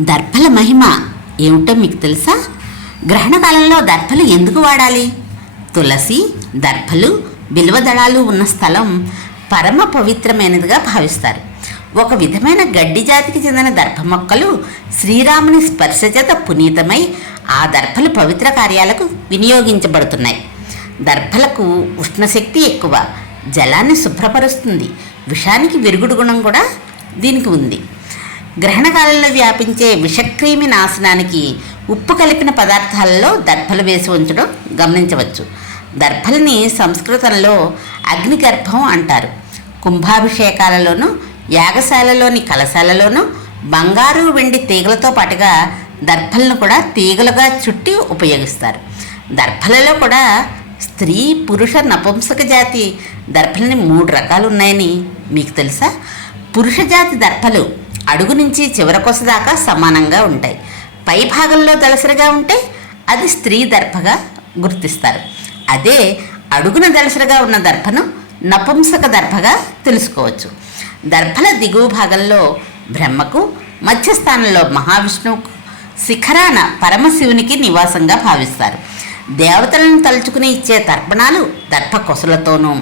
దర్భల మహిమ ఏమిటో మీకు తెలుసా? గ్రహణ కాలంలో దర్భలు ఎందుకు వాడాలి? తులసి దర్భలు బిల్వదళాలు ఉన్న స్థలం పరమ పవిత్రమైనదిగా భావిస్తారు. ఒక విధమైన గడ్డి జాతికి చెందిన దర్భ మొక్కలు శ్రీరాముని స్పర్శచేత పునీతమై ఆ దర్భలు పవిత్ర కార్యాలకు వినియోగించబడుతున్నాయి. దర్భలకు ఉష్ణశక్తి ఎక్కువ జలాన్ని శుభ్రపరుస్తుంది. విషానికి విరుగుడు గుణం కూడా దీనికి ఉంది. గ్రహణ కాలంలో వ్యాపించే విషక్రీమి నాశనానికి ఉప్పు కలిపిన పదార్థాలలో దర్భలు వేసి ఉంచడం గమనించవచ్చు. దర్భల్ని సంస్కృతంలో అగ్నిగర్భం అంటారు. కుంభాభిషేకాలలోనూ యాగశాలలోని కలశాలలోనూ బంగారు వెండి తీగలతో పాటుగా దర్భలను కూడా తీగలుగా చుట్టి ఉపయోగిస్తారు. దర్భలలో కూడా స్త్రీ పురుష నపుంసక జాతి దర్భలని మూడు రకాలు ఉన్నాయని మీకు తెలుసా? పురుష జాతి దర్భలు అడుగు నుంచి చివరకొస దాకా సమానంగా ఉంటాయి. పై భాగంలో దళసరిగా ఉంటే అది స్త్రీ దర్భగా గుర్తిస్తారు. అదే అడుగున దళసరిగా ఉన్న దర్భను నపుంసక దర్భగా తెలుసుకోవచ్చు. దర్భల దిగువ భాగంలో బ్రహ్మకు మధ్యస్థానంలో మహావిష్ణువుకు శిఖరాన పరమశివునికి నివాసంగా భావిస్తారు. దేవతలను తలుచుకుని ఇచ్చే తర్పణాలు దర్భ కొసలతోనూ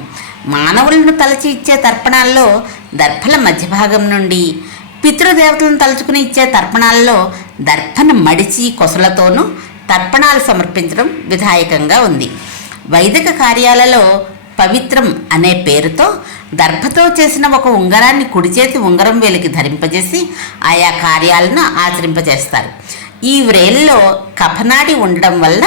మానవులను తలచి ఇచ్చే తర్పణాల్లో దర్భల మధ్య భాగం నుండి పితృదేవతలను తలుచుకుని ఇచ్చే తర్పణాల్లో దర్పణ మడిచి కొసలతోనూ తర్పణాలు సమర్పించడం విధాయకంగా ఉంది. వైదిక కార్యాలలో పవిత్రం అనే పేరుతో దర్భతో చేసిన ఒక ఉంగరాన్ని కుడిచేతి ఉంగరం వేలికి ధరింపజేసి ఆయా కార్యాలను ఆచరింపజేస్తారు. ఈ వ్రేలిలో కఫనాడి ఉండడం వల్ల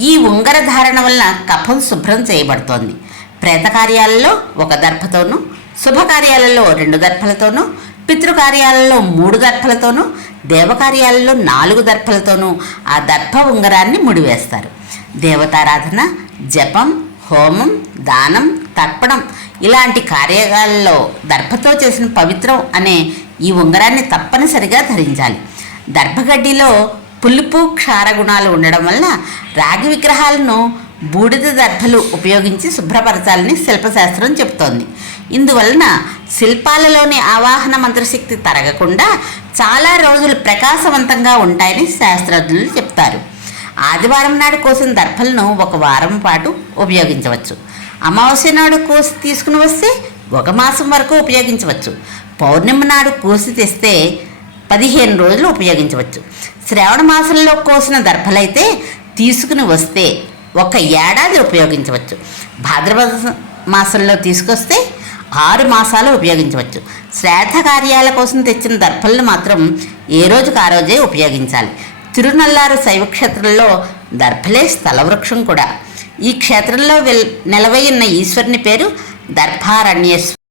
ఈ ఉంగర ధారణ వలన కఫం శుభ్రం చేయబడుతోంది. ప్రేత కార్యాలలో ఒక దర్భతోనూ శుభకార్యాలలో రెండు దర్భలతోనూ పితృకార్యాలలో మూడు దర్భలతోనూ దేవకార్యాలలో నాలుగు దర్భలతోనూ ఆ దర్భ ఉంగరాన్ని ముడివేస్తారు. దేవతారాధన జపం హోమం దానం తర్పణం ఇలాంటి కార్యాలలో దర్భతో చేసిన పవిత్రం అనే ఈ ఉంగరాన్ని తప్పనిసరిగా ధరించాలి. దర్భగడ్డిలో పులుపు క్షారగుణాలు ఉండడం వల్ల రాగి విగ్రహాలను బూడిద దర్భలు ఉపయోగించి శుభ్రపరచాలని శిల్పశాస్త్రం చెబుతోంది. ఇందువలన శిల్పాలలోని ఆవాహన మంత్రశక్తి తరగకుండా చాలా రోజులు ప్రకాశవంతంగా ఉంటాయని శాస్త్రజ్ఞులు చెప్తారు. ఆదివారం నాడు కోసిన దర్భలను ఒక వారం పాటు ఉపయోగించవచ్చు. అమావాస్య నాడు కోసి తీసుకుని వస్తే ఒక మాసం వరకు ఉపయోగించవచ్చు. పౌర్ణమి నాడు కోసి తెస్తే పదిహేను రోజులు ఉపయోగించవచ్చు. శ్రావణ మాసంలో కోసిన దర్భలైతే తీసుకుని వస్తే ఒక ఏడాది ఉపయోగించవచ్చు. భాద్రపద మాసంలో తీసుకొస్తే ఆరు మాసాలు ఉపయోగించవచ్చు. శ్రాద్ధ కార్యాల కోసం తెచ్చిన దర్భలను మాత్రం ఏ రోజుకు ఆ రోజే ఉపయోగించాలి. తిరునల్లారు శైవక్షేత్రంలో దర్భలే స్థలవృక్షం కూడా. ఈ క్షేత్రంలో వెల్ నిలవై ఉన్న ఈశ్వరుని పేరు దర్భారణ్యేశ్వర